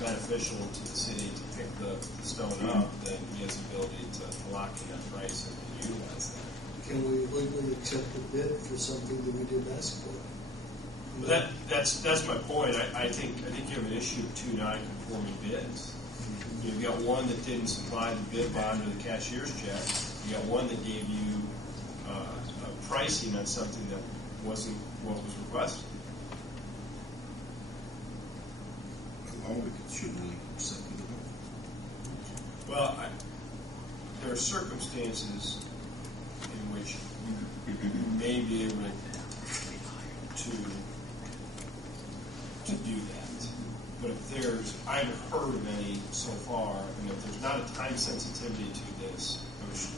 beneficial to the city to pick the stone up, then he has the ability to lock in that price and utilize that. Can we legally accept a bid for something that we didn't ask for? That's my point. I think you have an issue of two non-conforming bids. You've got one that didn't supply the bid bond or the cashier's check. You got one that gave you pricing on something that wasn't what was requested. Well, we should really accept it. Well, there are circumstances in which you may be able to do that. But if I haven't heard of any so far, and if there's not a time sensitivity to this,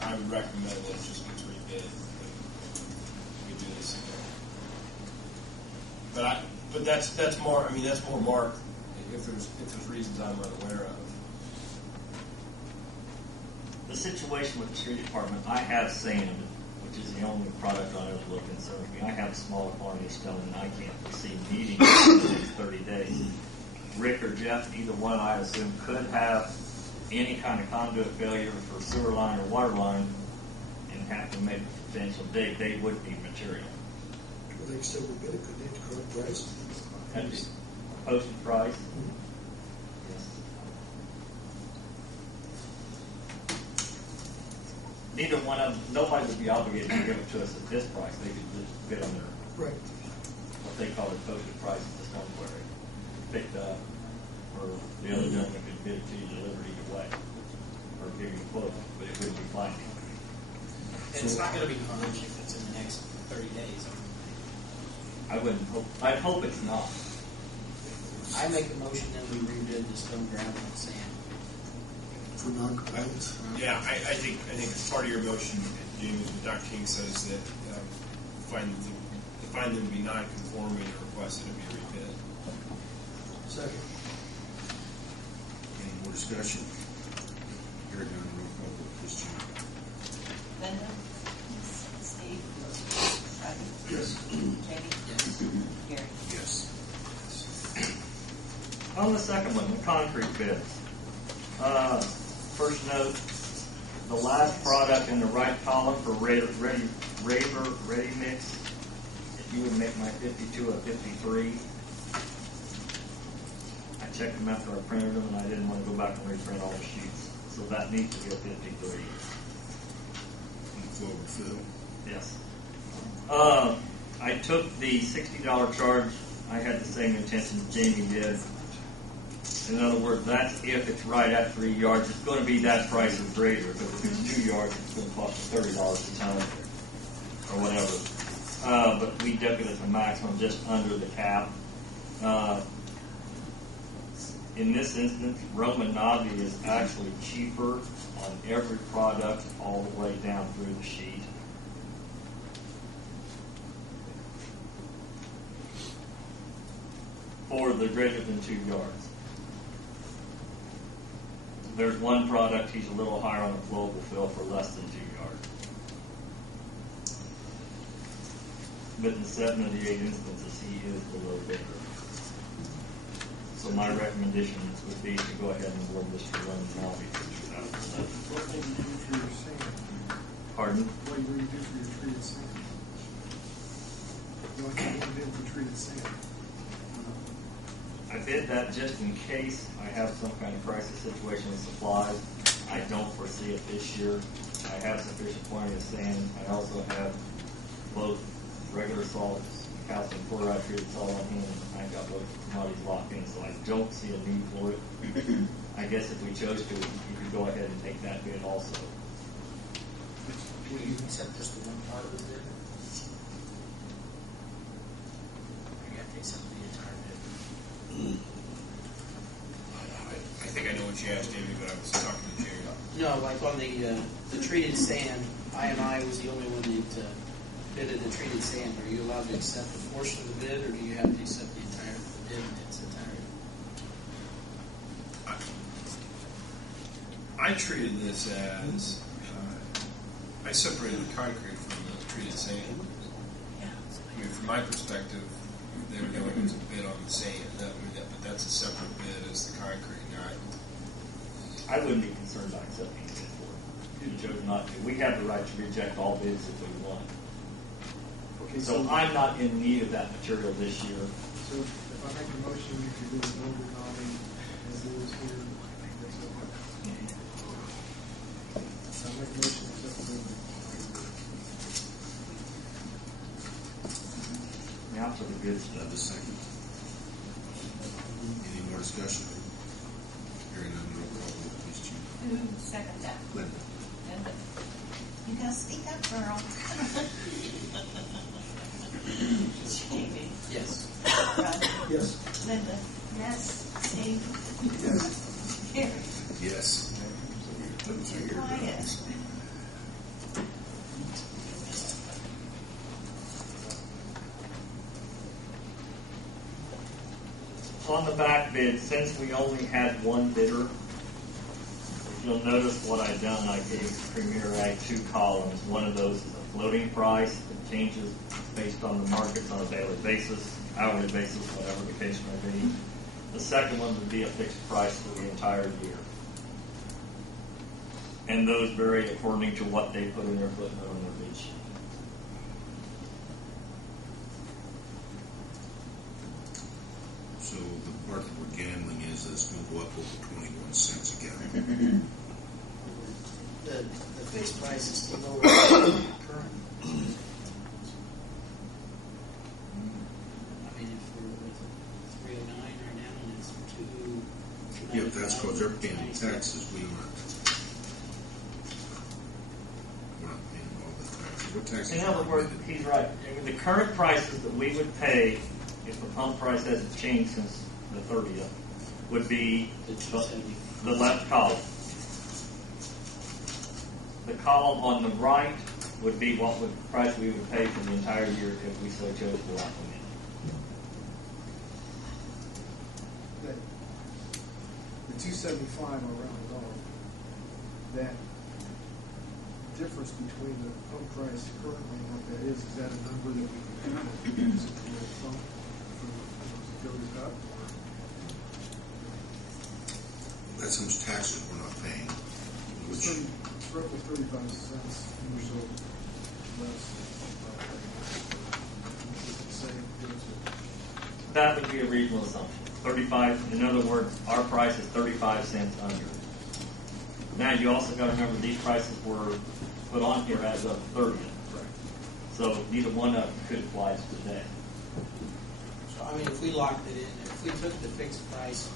I would recommend that it just gets rebid and we do this again. But that's more. I mean, that's more marked if there's reasons I'm unaware of. The situation with the street department, I have sand, which is the only product on it that will concern me. I have a smaller quantity of stone, and I can't foresee needing it in the next 30 days. Rick or Jeff, either one, I assume, could have any kind of conduit failure for sewer line or water line and have to make a substantial dig. They would be material. Well, they still would get it, could they, at the current price? That'd be posted price. Yes. Neither one of them, nobody would be obligated to give it to us at this price. They could just bid on their, right, what they call the posted price at the stone quarry. Picked up, or the other gentleman could bid it to you delivered either way, or give you a quote, but it wouldn't be binding. And it's not going to be hard if it's in the next 30 days. I'd hope it's not. I make a motion that we rebid the stone, gravel, and sand. For non-compliance? Yeah, I think as part of your motion, Jamie, Dr. King says that find them to be non-conforming or requested to be rebid. second. Any more discussion? Hearing none, roll call, please, Jim. Linda? Steve? Rodney? Yes. Jamie? Yes. Gary? Yes. On the second one, the concrete bids. First note, the last product in the right column for ready mix, if you would make my 52 a 53. I checked them after I printed them, and I didn't want to go back and reprint all the sheets. So that needs to be a 53. Forward fill. Yes. I took the $60 charge. I had the same intention Jamie did. In other words, that's if it's right at 3 yards. It's going to be that price or greater. Because if it's 2 yards, it's going to cost $30 a ton or whatever. But we dip it at the maximum, just under the cap. In this instance, Roman Navi is actually cheaper on every product all the way down through the sheet. For the greater than 2 yards. There's one product, he's a little higher on the flowable fill for less than 2 yards. But in 7 of the 8 instances, he is the low bidder. So my recommendation would be to go ahead and award this to Roman Navi for 2007. What will you do for your sand? Pardon? What will you do for your treated sand? What can you do for treated sand? I bid that just in case I have some kind of crisis situation with supplies. I don't foresee it this year. I have sufficient quantity of sand. I also have both regular salt, calcium chloride treated salt on hand. I've got both commodities locked in, so I don't see a need for it. I guess if we chose to, you could go ahead and take that bid also. Will you accept just the one part of the bid? Or you have to accept the entire bid? I think I know what you asked, David, but I was talking to Jerry. No, like on the treated sand, I was the only one that bidded the treated sand. Are you allowed to accept a portion of the bid, or do you have to accept the entire bid in its entirety? I treated this as I separated the concrete from the treated sand. I mean, from my perspective, they were going to a bid on the sand, but that's a separate bid as the concrete. I agree. I wouldn't be concerned about accepting a bid for it. You chose not to. We have the right to reject all bids if we want. Okay, So I'm not in need of that material this year. So if I make a motion, you could do a number nominee as it is here. That's okay. I make a motion to accept the bid. Now for the good stuff. The second. Any more discussion? Hearing none, roll call vote, please, Chief. Who seconded that? Linda. Linda. You gotta speak up, girl. Jamie. Yes. Roger. Yes. Linda. Yes. Steve. Yes. Gary. Yes. Those are your Quiet. votes. On the back bid, since we only had one bidder, if you'll notice what I've done, I gave Premier Ag 2 columns. One of those is a floating price that changes based on the markets on a daily basis, hourly basis, whatever the case may be. The second one would be a fixed price for the entire year. And those vary according to what they put in their footnote on their bid sheet. So the part that we're gambling is that it's going to go up over 21 cents a gallon. The fixed price is still lower than the current. I mean, if we're with 309 right now and it's 2. Yep, that's because they're paying the taxes. We aren't. We're not paying all the taxes. What taxes? In are other words, remitted? he's right. I mean, the current prices that we would pay if the pump price hasn't changed since the 30th would be the left column. The column on the right would be what would price we would pay for the entire year if we so chose to lock them That the 275 are rounded off. That difference between the pump price currently and what that is that a number that we can use it for a pump for, as it goes up? Or That's how much taxes we're not paying. it's Which, roughly 35 cents or so less. Say, in. That would be a reasonable assumption. 35, in other words, our price is 35 cents under. Now, you also got to remember these prices were put on here as of 30th. So neither one of them could apply to today. So, I mean, if we locked it in, if we took the fixed price,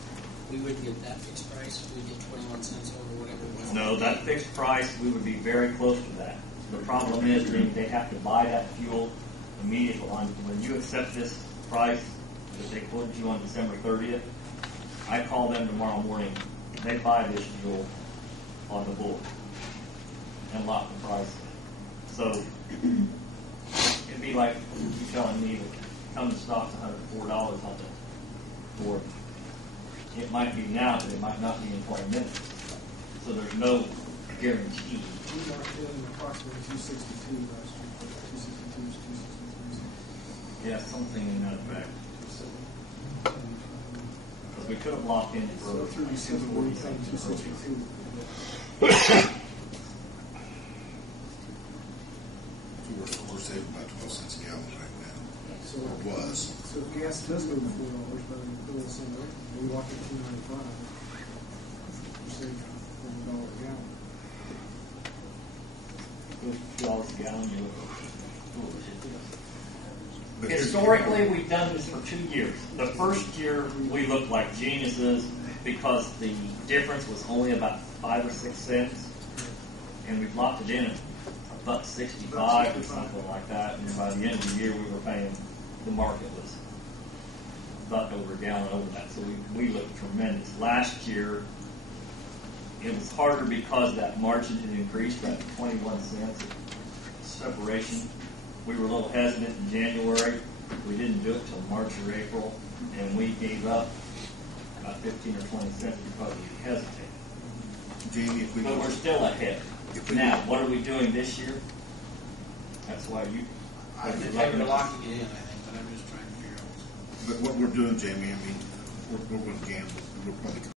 we wouldn't get that fixed price. We'd get 21 cents over whatever it was. No, that fixed price, we would be very close to that. The problem is they have to buy that fuel immediately. When you accept this price that they quoted you on December 30th, I call them tomorrow morning. They buy this fuel on the board and lock the price. So it'd be like you telling me that come to stock's $104 on the board. It might be now, but it might not be in 20 minutes. So there's no guarantee. we locked in approximately 262 last year, 262, 263. Yeah, something in that effect. Because we could have locked in for So through December, we're paying 262. we're saving about 12 cents a gallon right now. So, Or was. so if gas does go to $4, but we go the same rate, we lock at $2.95, we're saving $1 a gallon. $2 a gallon, you look foolish. But here's- Historically, we've done this for 2 years. The first year, we looked like geniuses because the difference was only about 5 or 6 cents, and we locked it in at $1.65 or something like that. And by the end of the year, we were paying, the market was $1 over a gallon over that. So we looked tremendous. Last year, it was harder because that margin had increased, that 21 cents separation. We were a little hesitant in January. We didn't do it till March or April, and we gave up about 15 or 20 cents because we hesitated. Jamie, if we But we're still ahead. If we- Now, what are we doing this year? That's why you. I think we're locking it in, I think, but I'm just trying to figure out. But what we're doing, Jamie, I mean, we're going to gamble